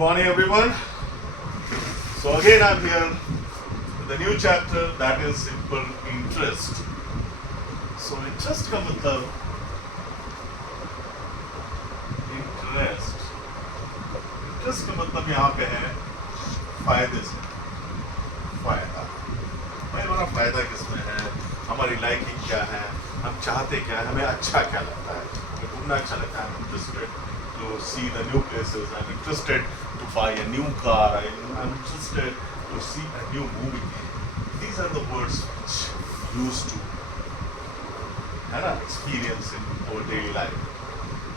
morning, everyone. So again, I'm here with a new chapter that is simple interest. So interest का मतलब interest का मतलब यहाँ पे है फायदे से फायदा। भाई हमारा फायदा किसमें है, हमारी लाइकिंग क्या है, हम चाहते क्या है, हमें अच्छा क्या लगता है, हमें घूमना अच्छा लगता है, I'm interested to see the new places, I'm interested to buy a new car, I'm interested to see a new movie. These are the words which used to है ना experience in our daily life.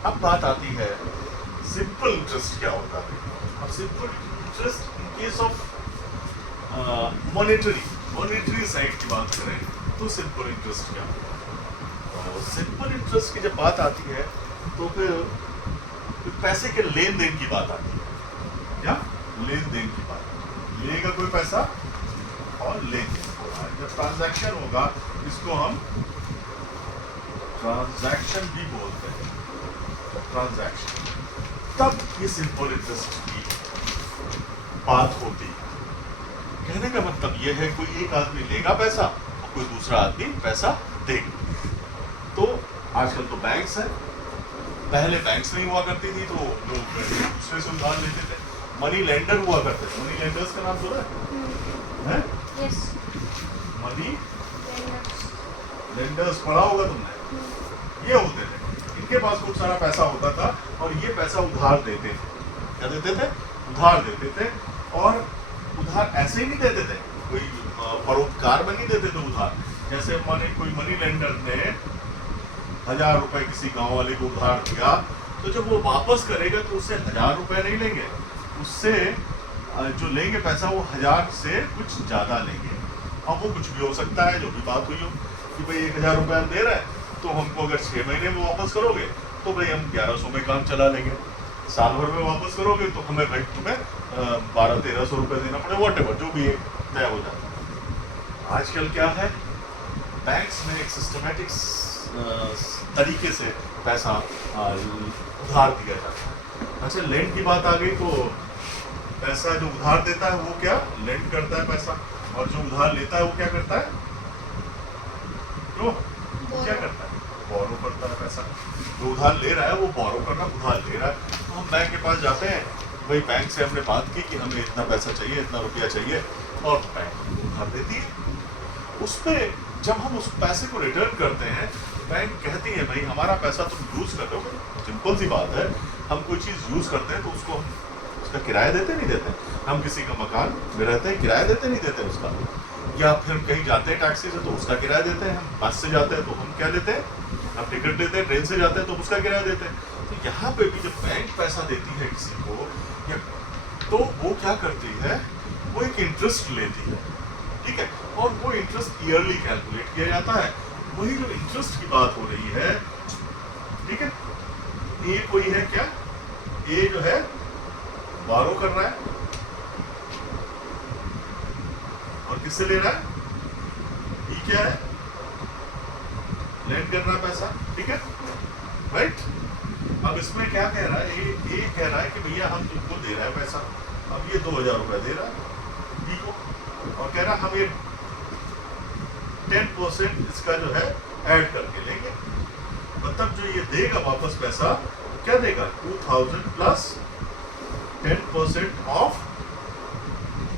अब बात आती है simple interest क्या होता है। अब simple interest in case of monetary side की बात करें तो सिंपल इंटरेस्ट क्या होता है। सिंपल इंटरेस्ट की जब बात आती है तो फिर पैसे के लेन देन की बात आती है। क्या लेन देन की बात, लेगा कोई पैसा और लेन देन होगा, जब ट्रांजैक्शन होगा इसको हम ट्रांजैक्शन भी बोलते हैं। ट्रांजैक्शन तब ये सिंपल इंटरेस्ट की बात होती है। कहने का मतलब ये है कोई एक आदमी लेगा पैसा और कोई दूसरा आदमी पैसा देगा। तो आजकल तो बैंक्स है, पहले बैंक्स नहीं हुआ करती थी तो लोग दूसरे से उधार लेते थे, मनी लेंडर हुआ करते थे। मनी लेंडर्स का नाम सुना है? यस, मनी लेंडर्स पढ़ा होगा तुमने। ये होते थे, इनके पास खूब सारा पैसा होता था और ये पैसा उधार देते थे। क्या देते थे? उधार देते थे। और उधार ऐसे ही नहीं देते थे, कोई परोपकार में नहीं देते थे उधार। जैसे माने कोई मनी लेंडर ने 1000 रुपए किसी गांव वाले को उधार दिया, तो जब वो वापस करेगा तो उससे 1000 रुपए नहीं लेंगे, उससे जो लेंगे पैसा वो 1000 से कुछ ज्यादा लेंगे। अब वो कुछ भी हो सकता है, जो भी बात हुई हो कि भाई 1000 रुपए हम दे रहे हैं तो हमको अगर 6 महीने में वापस करोगे तो भाई हम 1100 में काम चला लेंगे, साल भर में वापस करोगे तो हमें भाई तुम्हें 1200-1300 रुपए देना पड़े, वॉटेवर जो भी तय हो जाता है। आजकल क्या है, बैंक्स में एक सिस्टमेटिक तरीके से पैसा उधार दिया जाता है। अच्छा, लेंड की बात आ गई तो पैसा जो उधार देता है वो क्या लेंड करता है पैसा, और जो उधार लेता है वो क्या करता है, तो क्या करता है, बोरो करता है पैसा। जो उधार ले रहा है वो बोरो करना, उधार ले रहा है। तो हम बैंक के पास जाते हैं, भाई बैंक से हमने बात की कि हमें इतना पैसा चाहिए, इतना रुपया चाहिए, और बैंक उधार देती है। उसमें जब हम उस पैसे को रिटर्न करते हैं, बैंक कहती है भाई हमारा पैसा तुम यूज कर रहे हो। सिंपल सी बात है, हम कोई चीज यूज करते हैं तो उसको हम उसका किराया देते नहीं देते। हम किसी का मकान में रहते हैं, किराया देते नहीं देते उसका, या फिर कहीं जाते हैं टैक्सी से तो उसका किराया देते हैं। हम बस से जाते हैं तो हम क्या लेते हैं, हम टिकट लेते हैं, ट्रेन से जाते हैं तो उसका किराया देते हैं। तो यहाँ पे भी जब बैंक पैसा देती है किसी को, या तो वो क्या करती है, वो एक इंटरेस्ट लेती है, ठीक है, और वो इंटरेस्ट ईयरली कैलकुलेट किया जाता है। वही जो इंटरेस्ट की बात हो रही है, ठीक है, ये कोई है क्या, ये जो है बारो कर रहा है और किससे ले रहा है, ये क्या है, लेंड कर रहा है पैसा, ठीक है, राइट। अब इसमें क्या कह रहा है, ये कह रहा है कि भैया हम तुमको दे रहे हैं पैसा, अब ये 2000 रुपए दे रहा है बी को, और कह रहा हम ये 10% इसका जो है ऐड करके लेंगे। मतलब जो ये देगा वापस पैसा, क्या देगा, 2000 प्लस 10% ऑफ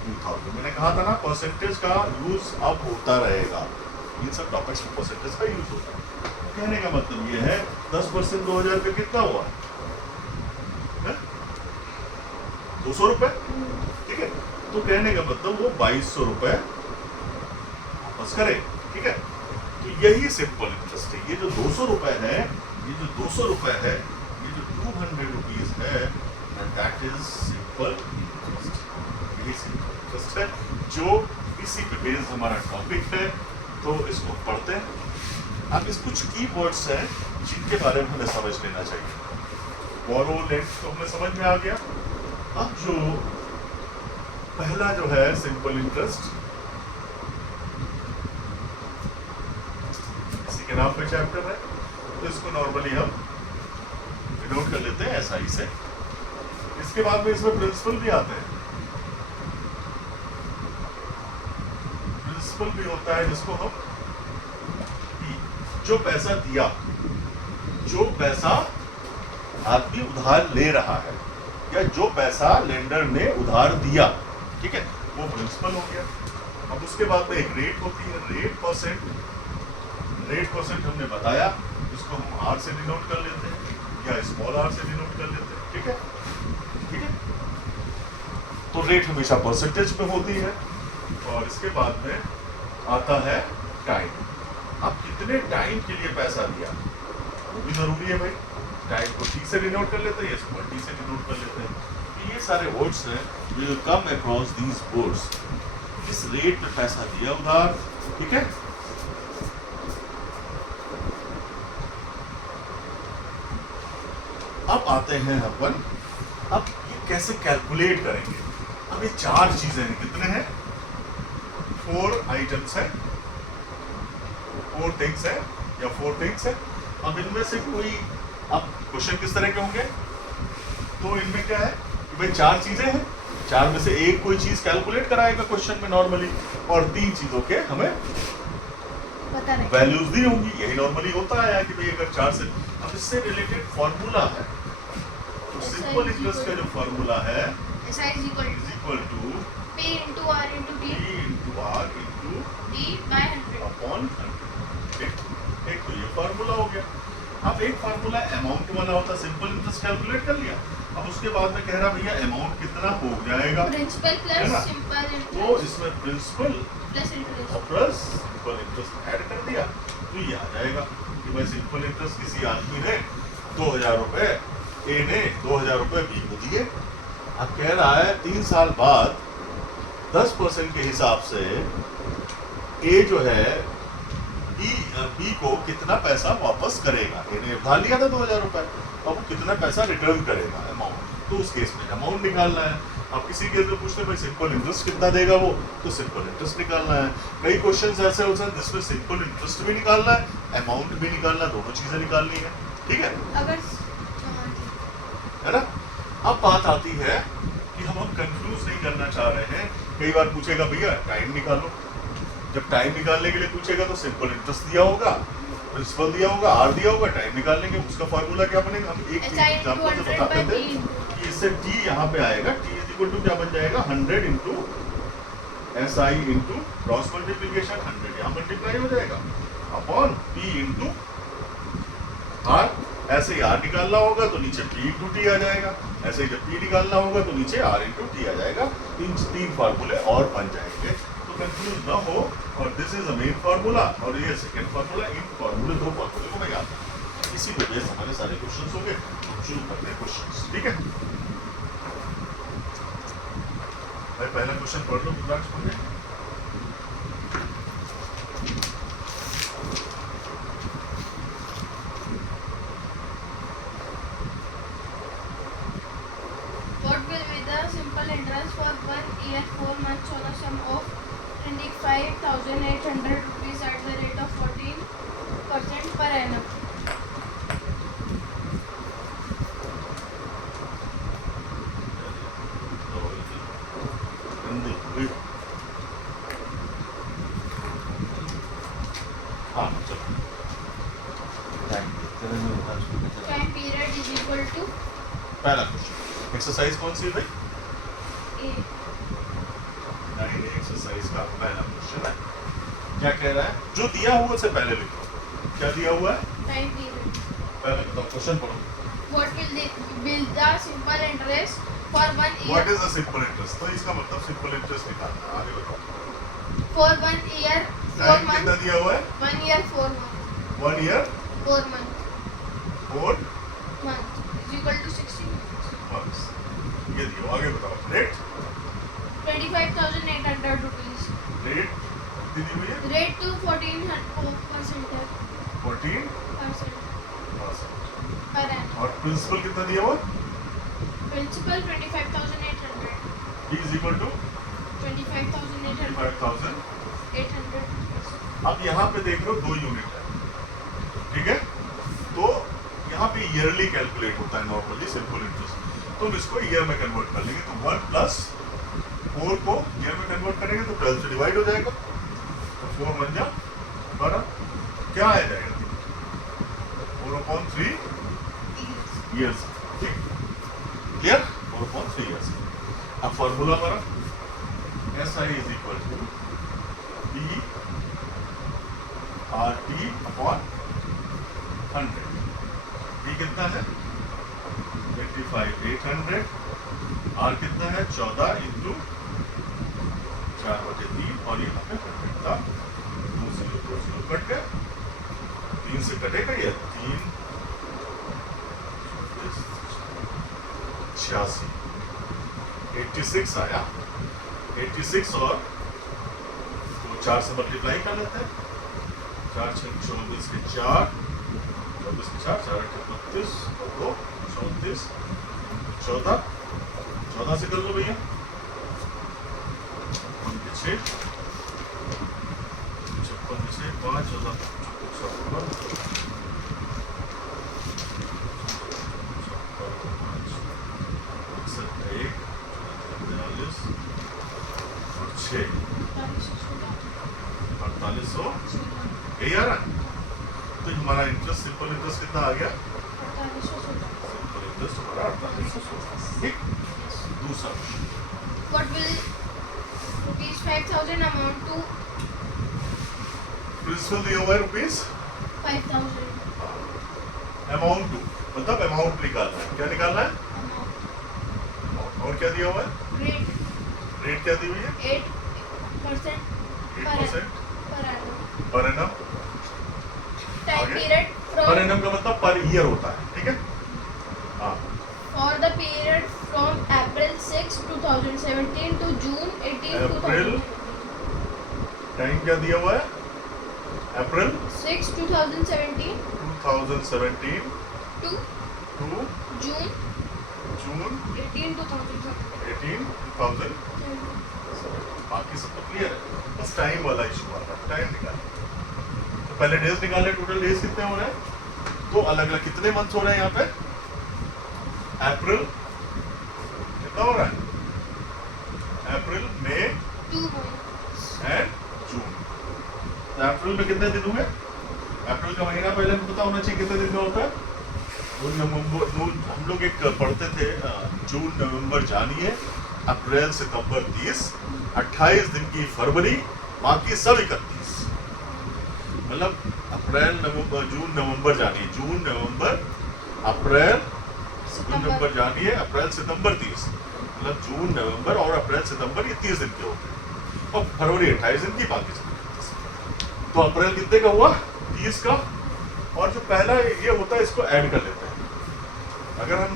2000। मैंने कहा था ना परसेंटेज का यूज अब होता रहेगा, इन सब टॉपिक्स में परसेंटेज का यूज होता है। कहने का मतलब ये है 10% 2000 पे कितना हुआ, 200 रुपए, ठीक है। तो कहने का मतलब वो 2200 रुपए वापस करे, ठीक है। तो यही सिंपल इंटरेस्ट है। ये जो 200 रुपए है, ये जो 200 रुपए है, ये जो 200 रुपीज है, दैट इज सिंपल इंटरेस्ट। यही सिंपल इंटरेस्ट है जो इसी पे बेस्ड हमारा टॉपिक है। तो इसको पढ़ते हैं। अब इस कुछ कीवर्ड्स हैं जिनके बारे में हमें समझ लेना चाहिए। बोरो, लेंड तो हमें समझ में आ गया। अब जो पहला जो है सिंपल इंटरेस्ट, इसी के नाम पे चैप्टर है, तो इसको नॉर्मली हम डिनोट कर लेते हैं एसआई से। इस उसके बाद में इसमें प्रिंसिपल भी आते हैं, प्रिंसिपल भी होता है जिसको हम जो पैसा दिया, जो पैसा आदमी उधार ले रहा है या जो पैसा लेंडर ने उधार दिया, ठीक है, वो प्रिंसिपल हो गया। अब उसके बाद में एक रेट होती है, रेट परसेंट हमने बताया, इसको हम आर से डिनोट कर लेते हैं या स्मॉल आर से डिनोट कर लेते हैं, ठीक है, ठीक है। तो रेट हमेशा परसेंटेज में होती है। और इसके बाद में आता है टाइम। अब कितने टाइम के लिए पैसा दिया वो भी जरूरी है भाई, टाइम को टी से डिनोट कर लेते हैं या स्मॉल टी से डिनोट कर लेते हैं। तो ये सारे वर्ड्स हैं will come across these words. किस रेट पे पैसा दिया उधार, ठीक है। अब आते हैं अपन, अब ये कैसे कैलकुलेट करेंगे। अब ये चार चीजें हैं, कितने हैं, 4 आइटम्स है, 4 थिंग्स है या 4 थिंग्स है। अब इनमें से कोई, अब क्वेश्चन किस तरह के होंगे, तो इनमें क्या है कि भाई 4 चीजें हैं, 4 में से एक कोई चीज कैलकुलेट कराएगा क्वेश्चन में नॉर्मली, और 3 चीजों के हमें वैल्यूज दी होंगी। यही नॉर्मली होता है कि भाई अगर 4 से, अब इससे रिलेटेड फॉर्मूला है, तो सिंपल इंटरेस्ट का जो फॉर्मूला है SI is equal to P into R into D by 100 upon 100। एक तो ये फार्मूला हो गया। अब एक फार्मूला अमाउंट वाला होता, सिंपल इंटरेस्ट कैलकुलेट कर लिया। अब उसके बाद में कह रहा भैया अमाउंट कितना हो जाएगा, प्रिंसिपल प्लस सिंपल तो इंटरेस्ट इसमें प्रिंसिपल प्लस इंटरेस्ट और प्लस सिंपल इंटरेस्ट ऐड कर दिया, तो ये आ जाएगा कि भाई सिंपल इंटरेस्ट किसी आदमी ने 2000 रुपए, ए ने 2000 रुपए बी को दिए। अब कह रहा है 3 साल बाद 10% के हिसाब से ए जो है बी को कितना पैसा वापस करेगा। ए ने उधार लिया था 2000 रुपए, अब वो कितना पैसा रिटर्न करेगा अमाउंट, तो उस केस में अमाउंट निकालना है। अब किसी केस में पूछते भाई सिंपल इंटरेस्ट कितना देगा वो, तो सिंपल इंटरेस्ट निकालना है। कई क्वेश्चंस ऐसे होते हैं जिसमें सिंपल इंटरेस्ट भी निकालना है, अमाउंट भी निकालना, दोनों चीजें निकालनी है, ठीक है, अगर है ना। अब बात आती है कि हम कंफ्यूज नहीं करना चाह रहे हैं। कई बार पूछेगा भैया टाइम निकालो, जब टाइम निकालने के लिए पूछेगा तो सिंपल इंटरेस्ट दिया होगा, प्रिंसिपल दिया होगा, आर दिया होगा, टाइम निकालने के उसका फॉर्मूला क्या बनेगा, हम एक एग्जांपल से बताते थे कि इससे टी यहाँ पे आएगा, टी इज इक्वल टू क्या बन जाएगा, 100 into SI into cross multiplication, 100 यहाँ मल्टीप्लाई हो जाएगा अपॉन P इंटू आर। ऐसे ही आर निकालना होगा तो नीचे P इंटू टी आ जाएगा, ऐसे ही जब P निकालना होगा तो नीचे R इंटू टी आ जाएगा। इन 3 फार्मूले और बन जाएंगे, तो कंफ्यूज ना हो। और this is the main formula और ये सेकंड फार्मूला। इन फार्मूले 2 फार्मूले को मैं याद रखूं, इसी पे बेस हमारे सारे क्वेश्चंस होंगे। तो शुरू करते हैं क्वेश्चंस, ठीक है भाई। पहला क्वेश्चन पढ़ लो, रुद्राक्ष पढ़ लें। what will be the simple interest for 1 year 4 months on a sum of 25,800 rupees at the rate of 14% per annum? हाँ चलो, Time period is equal to पहला क्वेश्चन, एक्सरसाइज कौन सी है भाई, A. 9 एक्सरसाइज का पहला क्वेश्चन है। क्या कह रहा है, जो दिया हुआ से पहले लिखो, क्या दिया हुआ है, Time period. पहले बताओ क्वेश्चन पढ़ो। What will the simple interest for 1 year what is the simple interest, तो इसका मतलब सिंपल इंटरेस्ट निकालना है। आगे बताओ, for 1 year 4 टाइम कितना months दिया हुआ है, 1 year 4 months 1 year 4 months 4 months is equal to 60 months, ये दियो। आगे बताओ, रेट 25,800 rupees. रेट कितनी दी हुई है, Rate to 14% है 14% per annum. और प्रिंसिपल कितना दिया हुआ, Principal 25,800. b is equal to 25,800. 25,000। 800. अब यहाँ पे देख लो 2 यूनिट है, ठीक है, तो यहाँ पे ईयरली कैलकुलेट होता है नॉर्मली सिंपल इंटरेस्ट। तुम इसको ईयर में कन्वर्ट कर लेंगे, तो 1 प्लस 4 को ईयर में कन्वर्ट करेंगे तो 12 से डिवाइड हो जाएगा, तो 4 बन जा 12, क्या आ जाएगा 4/3 ईयर्स, ठीक, क्लियर, 4/3 ईयर्स। अब फॉर्मूला हमारा SI is equal to PRT/100, P कितना है 85,800, R कितना है 14 इंटू 4/3, और यहाँ पे 100 था, 2 0 कट गया, 3 से कटेगा ये 3 86, 86 आया, 86 और तो 4 से मल्टीप्लाई कर लेते हैं, 4 6 24 के 4, 24 के 4, 4 8 32 और 2 34, 14 से कर लो भैया, 56 के 6, 5 14 4800, यही आ रहा है, तो हमारा इंटरेस्ट, सिंपल इंटरेस्ट कितना आ गया, सिंपल इंटरेस्ट हमारा 4816, ठीक। दूसरा What will rupees 5,000 amount to principal दिया हुआ है रुपीज 5,000 अमाउंट टू, मतलब अमाउंट निकालना है, क्या निकालना है, और क्या दिया हुआ है, rate रेट क्या दी हुई है 8% 8% per annum. Per annum, Time आगे? period पर from एनम का मतलब पर ईयर होता है, ठीक है, हाँ, for the period from April 6, 2017 to June 18, April 2017. Time क्या दिया हुआ है, अप्रैल 6, 2017 2017 to टू June जून 18, 2017. 18 2000, बाकी सब तो क्लियर है, बस टाइम वाला इशू आ रहा है, टाइम निकालना, तो पहले डेज निकालने, टोटल डेज कितने हो रहे हैं, तो अलग अलग कितने मंथ हो रहे हैं यहाँ पे, अप्रैल कितना हो रहा है, अप्रैल मई 2 months. एंड जून, तो अप्रैल में कितने दिन हुए, अप्रैल का महीना पहले पता होना चाहिए कितने दिन का होता है, हम लोग एक पढ़ते थे जून नवंबर जानिए, अप्रैल सितंबर 30, 28 दिन की फरवरी, बाकी सब 31, मतलब अप्रैल नवंबर जून नवंबर जानिए, जून नवंबर अप्रैल जून नवंबर जानिए, अप्रैल सितंबर 30, मतलब जून नवंबर और अप्रैल सितंबर ये 30 दिन के होते हैं, और फरवरी 28 दिन की, बाकी सब 31। तो अप्रैल कितने का हुआ 30 का, और जो पहला ये होता है इसको ऐड कर लेते हैं, अगर हम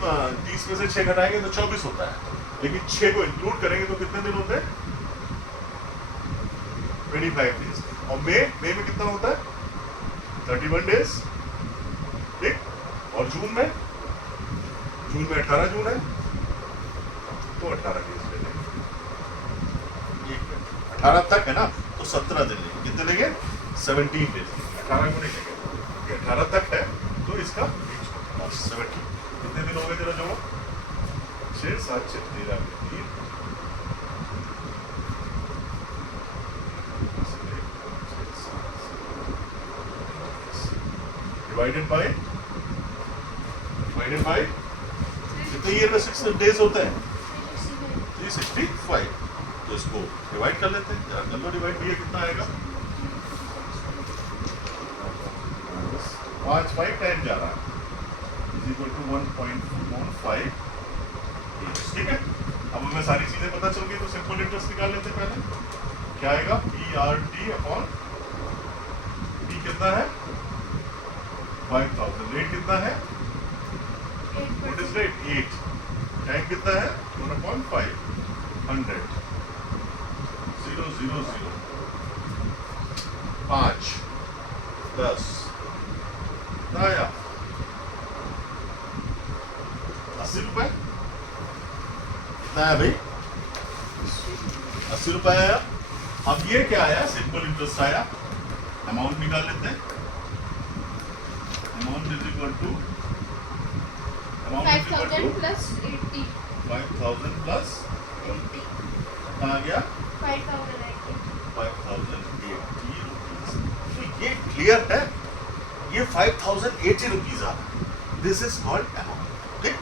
30 में से 6 घटाएंगे तो 24 होता है, लेकिन 6 को इंक्लूड करेंगे तो कितने दिन होते हैं 25 डेज, और मई में कितना होता है 31 डेज, ठीक, और जून में 18 जून है तो 18 डेज ले लेंगे, 18 तक है ना, तो 17 दिन लेंगे, कितने लेंगे 17 डेज, 18 को नहीं लेंगे, 18 तक है तो इसका 17, कितने दिन हो गए जरा जो 6 7 6 13 3 डिवाइडेड बाय कितने ईयर में 6 डेज होते हैं 365, तो इसको डिवाइड कर लेते हैं, जरा कर लो डिवाइड, भैया कितना आएगा 5 5 10 जा रहा है, इज इक्वल टू 1.15, ठीक है। अब हमें सारी चीजें पता चल गई, तो सिंपल इंटरेस्ट निकाल लेते हैं, पहले क्या आएगा PRT अपॉन P कितना है 5000, रेट कितना है, व्हाट इज रेट 8, टाइम कितना है 1/5, 100 0 0 0 5 10 आया 80 रुपए, कितना है भाई 80 रुपए आया। अब ये क्या आया, सिंपल इंटरेस्ट आया, अमाउंट निकाल लेते हैं, amount is equal to Amount is equal 5000 to plus 80. 5000 plus 80. कितना आ गया 5080. 5080 रुपीज। तो ये क्लियर है, ये 5080 rupees ah, this is called amount. ठीक,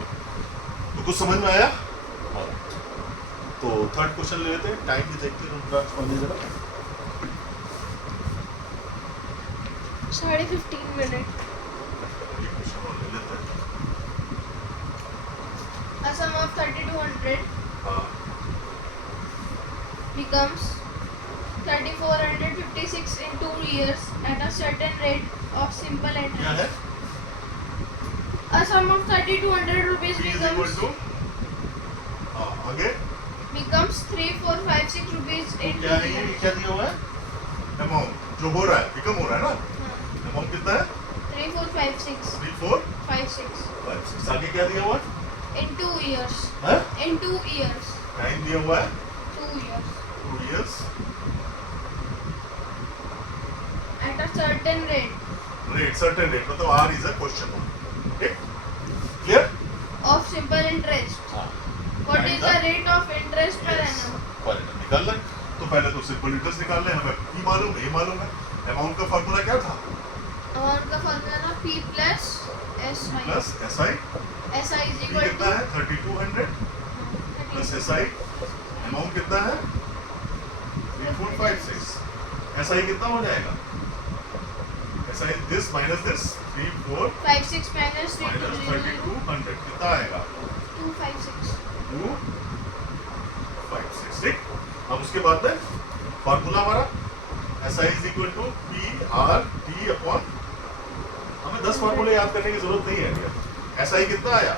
तो कुछ समझ में आया? Alright. तो थर्ड क्वेश्चन ले लेते हैं, टाइम भी देखते हैं रुद्राक्ष पांडे जरा। 15 minutes. ये क्वेश्चन और ले लेते हैं। A sum of 3200 हाँ, becomes 3456 in 2 years at a certain rate of simple क्या interest. है? A sum of 3200 rupees P is equal becomes to, हाँ आगे 3456 rupees in 2 क्या है, ये years. क्या दिया हुआ है? अमाउंट जो हो रहा है, बिकम हो रहा है ना, हाँ, अमाउंट कितना है? 3456 3456। 56 आगे क्या दिया हुआ है? in 2 years. हैं? In 2 years. टाइम दिया हुआ है 2 years. 2 years, At a certain rate rate certain rate मतलब R is a question mark. ठीक, क्लियर? of simple interest. हाँ, What is the rate of interest per annum? पर निकालना है, तो पहले तो सिंपल इंटरेस्ट निकालना है, हमें P मालूम है, ये मालूम है। अमाउंट का फार्मूला क्या था? Amount का formula था P plus SI. Plus SI, SI is P equal कितना to है? 3200 प्लस SI, अमाउंट कितना है? 3456। SI कितना हो जाएगा? SI this minus this 34 56 minus minus 3200 कितना आएगा? 256. 256। ठीक, अब उसके बाद में फार्मूला हमारा SI is equal to PRT upon, हमें 10 फार्मूले याद करने की जरूरत नहीं है। SI कितना आया?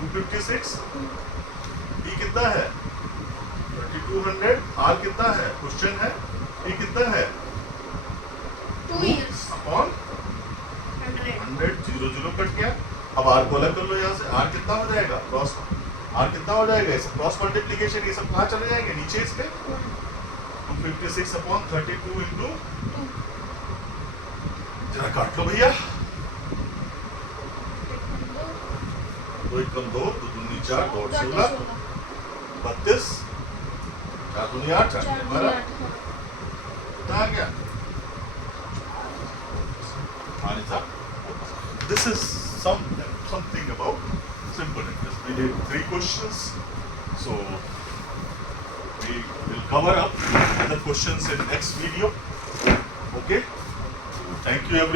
256, P कितना है? 3200, R कितना है? क्वेश्चन है, P कितना है? 2 years. अपॉन 100. 100, 0 कट गया। अब R को अलग कर लो यहाँ से, R कितना हो जाएगा? क्रॉस, R कितना हो जाएगा? इस क्रॉस मल्टीप्लिकेशन, ये सब कहाँ चले जाएंगे? नीचे इसके 256 अपॉन 32 इंटू, 2. जरा काट लो भैया, 2 एकम 2, 2 दूनी 4, 2 और 16, 32, 4 दूनी 8, 4 दूनी 12, कितना आ गया? This is something about simple interest. We did 3 questions, so we will cover up other questions in next video. Okay, thank you everyone.